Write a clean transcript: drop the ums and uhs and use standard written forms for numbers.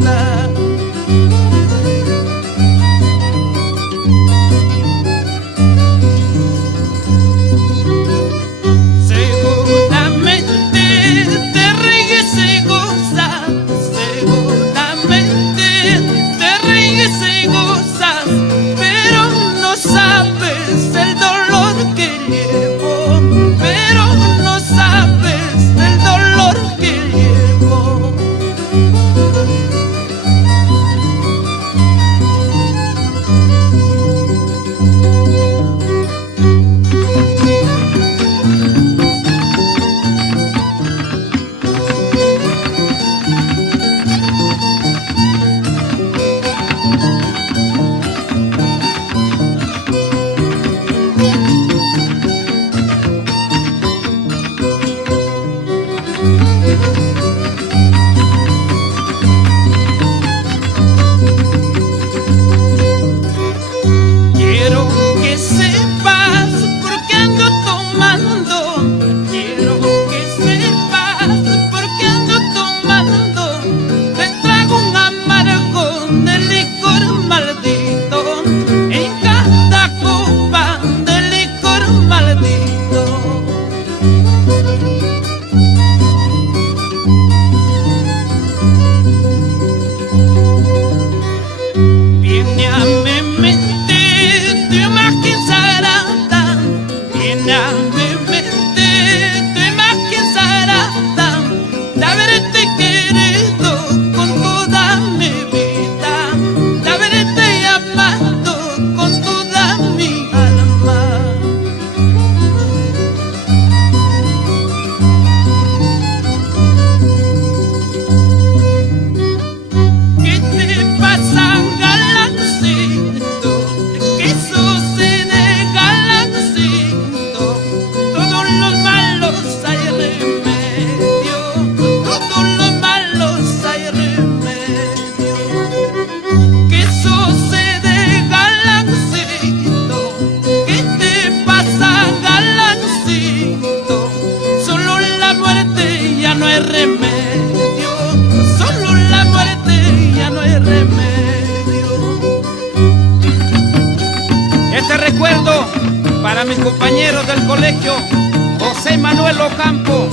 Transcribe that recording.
verdad. Seguramente te ríes y gozas, seguramente te ríes y gozas, pero no sabes el dolor que llevo, pero no sabes el dolor que llevo. Quiero que sepas por qué ando tomando, quiero que sepas por qué ando tomando. Te trago un amargo de licor maldito, en cada copa de licor maldito. Viene a mi mente tu imagen sagrada, viene a mi mente tu imagen sagrada, de haberte querido con toda mi vida, de haberte amado con toda mi alma. ¿Qué te pasa, galancito? ¿Qué sucede, galancito? Todos los malos hay remedio, todos los malos hay remedio. ¿Qué sucede, galancito? ¿Qué te pasa, galancito? Solo la muerte, ya no hay remedio, solo la muerte, ya no hay remedio. Este recuerdo para mis compañeros del colegio José Manuel Ocampo,